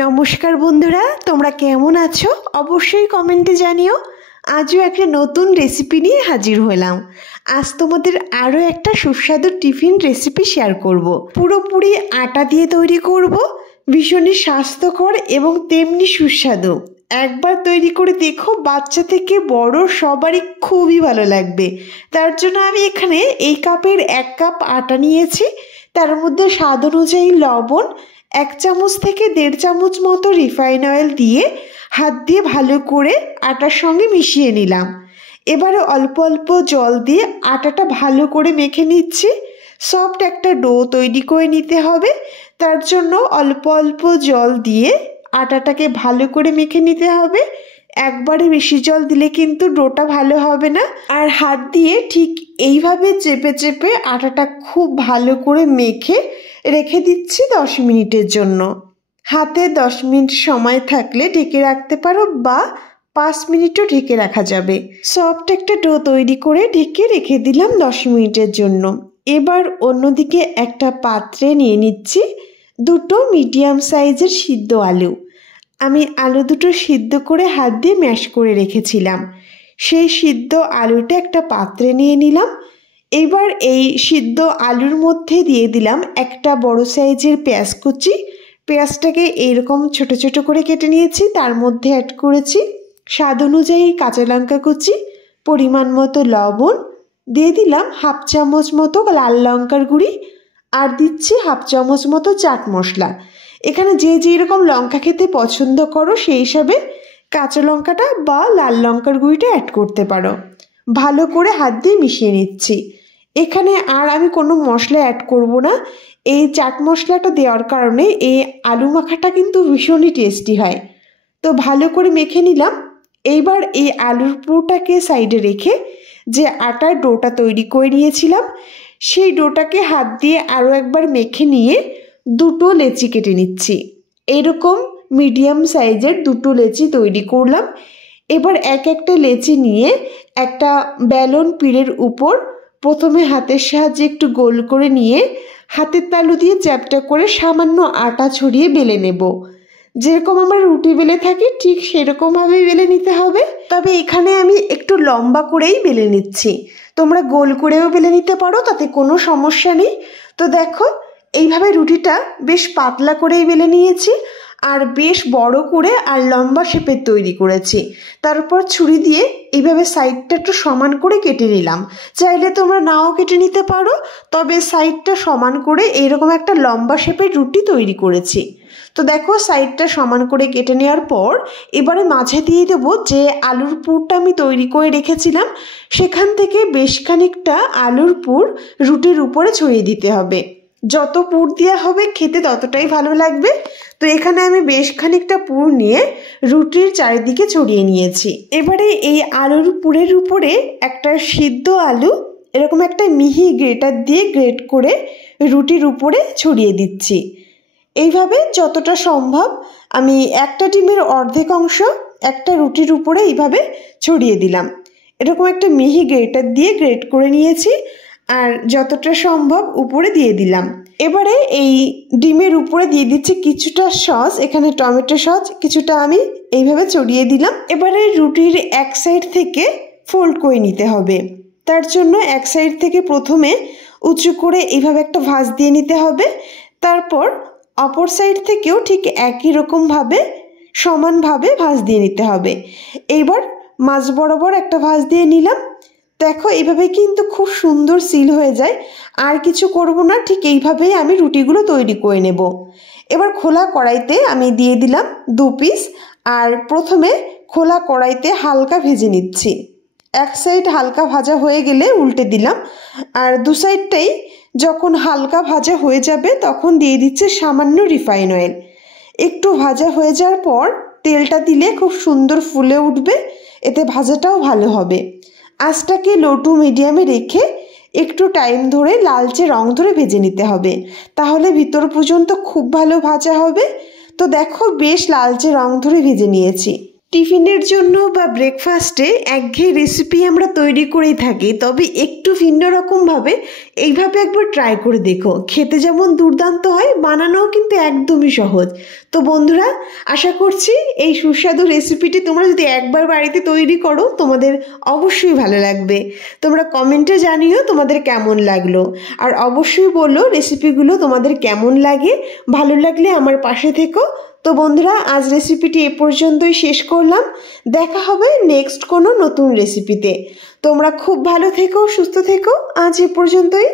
নমস্কার বন্ধুরা, তোমরা কেমন আছো অবশ্যই কমেন্টে জানিও। আজও একটা নতুন রেসিপি নিয়ে হাজির হলাম। আজ তোমাদের আরও একটা সুস্বাদু টিফিন রেসিপি শেয়ার করব। পুরোপুরি আটা দিয়ে তৈরি করব, ভীষণই স্বাস্থ্যকর এবং তেমনি সুস্বাদু। একবার তৈরি করে দেখো, বাচ্চা থেকে বড় সবারই খুবই ভালো লাগবে। তার জন্য আমি এখানে এই কাপের 1 কাপ আটা নিয়েছি। তার মধ্যে স্বাদ অনুযায়ী লবণ, 1 চামচ থেকে 1.5 চামচ মতো রিফাইন অয়েল দিয়ে হাত দিয়ে ভালো করে আটার সঙ্গে মিশিয়ে নিলাম। এবারে অল্প অল্প জল দিয়ে আটাটা ভালো করে মেখে নিচ্ছি। সফট একটা ডো তৈরি করে নিতে হবে। তার জন্য অল্প অল্প জল দিয়ে আটাটাকে ভালো করে মেখে নিতে হবে। একবারে বেশি জল দিলে কিন্তু ডোটা ভালো হবে না। আর হাত দিয়ে ঠিক এইভাবে চেপে চেপে আটাটা খুব ভালো করে মেখে রেখে দিচ্ছি 10 মিনিটের জন্য। হাতে 10 মিনিট সময় থাকলে ঢেকে রাখতে পারো বা 5 মিনিটও ঢেকে রাখা যাবে। সফট একটা ডো তৈরি করে ঢেকে রেখে দিলাম 10 মিনিটের জন্য। এবার অন্যদিকে একটা পাত্রে নিয়ে নিচ্ছি 2 মিডিয়াম সাইজের সিদ্ধ আলু। আমি আলু দুটো সিদ্ধ করে হাত দিয়ে ম্যাশ করে রেখেছিলাম। সেই সিদ্ধ আলুটা একটা পাত্রে নিয়ে নিলাম। এবার এই সিদ্ধ আলুর মধ্যে দিয়ে দিলাম একটা বড় সাইজের পেঁয়াজ কুচি। পেঁয়াজটাকে এইরকম ছোট ছোট করে কেটে নিয়েছি। তার মধ্যে অ্যাড করেছি স্বাদ অনুযায়ী কাঁচা লঙ্কা কুচি, পরিমাণ মতো লবণ, দিয়ে দিলাম 1/2 চামচ মতো লাল লঙ্কার গুঁড়ি, আর দিচ্ছি 1/2 চামচ মতো চাট মশলা। এখানে যে যেরকম লঙ্কা খেতে পছন্দ করো সেই হিসাবে কাঁচা লঙ্কাটা বা লাল লঙ্কার গুঁড়িটা অ্যাড করতে পারো। ভালো করে হাত দিয়ে মিশিয়ে নিচ্ছি। এখানে আর আমি কোনো মশলা অ্যাড করব না। এই চাট মশলাটা দেওয়ার কারণে এই আলু মাখাটা কিন্তু ভীষণই টেস্টি হয়। তো ভালো করে মেখে নিলাম। এইবার এই আলুর পুরটাকে সাইডে রেখে যে আটার ডোটা তৈরি করে নিয়েছিলাম সেই ডোটাকে হাত দিয়ে আরও একবার মেখে নিয়ে 2 লেচি কেটে নিচ্ছি। এরকম মিডিয়াম সাইজের 2 লেচি তৈরি করলাম। এবার একটা লেচি নিয়ে একটা বেলন পিঁড়ের উপর প্রথমে হাতের সাহায্যে একটু গোল করে নিয়ে হাতের তালু দিয়ে চ্যাপটা করে সামান্য আটা ছড়িয়ে বেলে নেব। যেরকম আমরা রুটি বেলে থাকি ঠিক সেরকমভাবে বেলে নিতে হবে। তবে এখানে আমি একটু লম্বা করেই বেলে নিচ্ছি। তোমরা গোল করেও বেলে নিতে পারো, তাতে কোনো সমস্যা নেই। তো দেখো, এইভাবে রুটিটা বেশ পাতলা করেই বেলে নিয়েছি আর বেশ বড় করে আর লম্বা শেপের তৈরি করেছি। তারপর ছুরি দিয়ে এইভাবে সাইডটা একটু সমান করে কেটে নিলাম। চাইলে তোমরা নাও কেটে নিতে পারো, তবে সাইডটা সমান করে এইরকম একটা লম্বা শেপের রুটি তৈরি করেছি। তো দেখো, সাইডটা সমান করে কেটে নেওয়ার পর এবারে মাঝে দিয়ে দেবো যে আলুর পুরটা আমি তৈরি করে রেখেছিলাম। সেখান থেকে বেশ খানিকটা আলুর পুর রুটির উপরে ছড়িয়ে দিতে হবে। যত পুর দেওয়া হবে খেতে ততটাই ভালো লাগবে। তো এখানে আমি বেশ খানিকটা পুর নিয়ে রুটির চারিদিকে ছড়িয়ে নিয়েছি। এবারে এই আলুর পুরের উপরে একটা সিদ্ধ আলু এরকম একটা মিহি গ্রেটার দিয়ে গ্রেট করে রুটির উপরে ছড়িয়ে দিচ্ছি। এইভাবে যতটা সম্ভব আমি একটা ডিমের অর্ধেক অংশ একটা রুটির উপরে এইভাবে ছড়িয়ে দিলাম। এরকম একটা মিহি গ্রেটার দিয়ে গ্রেট করে নিয়েছি আর যতটা সম্ভব উপরে দিয়ে দিলাম। এবারে এই ডিমের উপরে দিয়ে দিচ্ছি কিছুটা সস, এখানে টমেটো সস কিছুটা আমি এইভাবে ছড়িয়ে দিলাম। এবারে রুটির এক সাইড থেকে ফোল্ড করে নিতে হবে। তার জন্য এক সাইড থেকে প্রথমে উঁচু করে এইভাবে একটা ভাঁজ দিয়ে নিতে হবে। তারপর অপর সাইড থেকেও ঠিক একই রকমভাবে সমানভাবে ভাঁজ দিয়ে নিতে হবে। এইবার মাঝ বরাবর একটা ভাঁজ দিয়ে নিলাম। দেখো, এইভাবে কিন্তু খুব সুন্দর সিল হয়ে যায়। আর কিছু করব না, ঠিক এইভাবেই আমি রুটিগুলো তৈরি করে নেব। এবার খোলা কড়াইতে আমি দিয়ে দিলাম 2 পিস। আর প্রথমে খোলা কড়াইতে হালকা ভেজে নিচ্ছি। এক সাইড হালকা ভাজা হয়ে গেলে উল্টে দিলাম। আর 2 সাইডটাই যখন হালকা ভাজা হয়ে যাবে তখন দিয়ে দিচ্ছে সামান্য রিফাইন অয়েল। একটু ভাজা হয়ে যাওয়ার পর তেলটা দিলে খুব সুন্দর ফুলে উঠবে, এতে ভাজাটাও ভালো হবে। আঁচটাকে লো টু মিডিয়ামে রেখে একটু টাইম ধরে লালচে রং ধরে ভেজে নিতে হবে, তাহলে ভিতর পর্যন্ত খুব ভালো ভাজা হবে। তো দেখো, বেশ লালচে রং ধরে ভেজে নিয়েছি। টিফিনের জন্য বা ব্রেকফাস্টে একঘেয়ে রেসিপি আমরা তৈরি করেই থাকি, তবে একটু ভিন্ন রকমভাবে এইভাবে একবার ট্রাই করে দেখো। খেতে যেমন দুর্দান্ত হয়, বানানোও কিন্তু একদমই সহজ। তো বন্ধুরা, আশা করছি এই সুস্বাদু রেসিপিটি তোমরা যদি একবার বাড়িতে তৈরি করো তোমাদের অবশ্যই ভালো লাগবে। তোমরা কমেন্টে জানিও তোমাদের কেমন লাগলো, আর অবশ্যই বললো রেসিপিগুলো তোমাদের কেমন লাগে। ভালো লাগলে আমার পাশে থেকো। তো বন্ধুরা, আজ রেসিপিটি এ পর্যন্তই শেষ করলাম। দেখা হবে নেক্সট কোনো নতুন রেসিপিতে। তোমরা খুব ভালো থেকো, সুস্থ থেকো। আজ এ পর্যন্তই।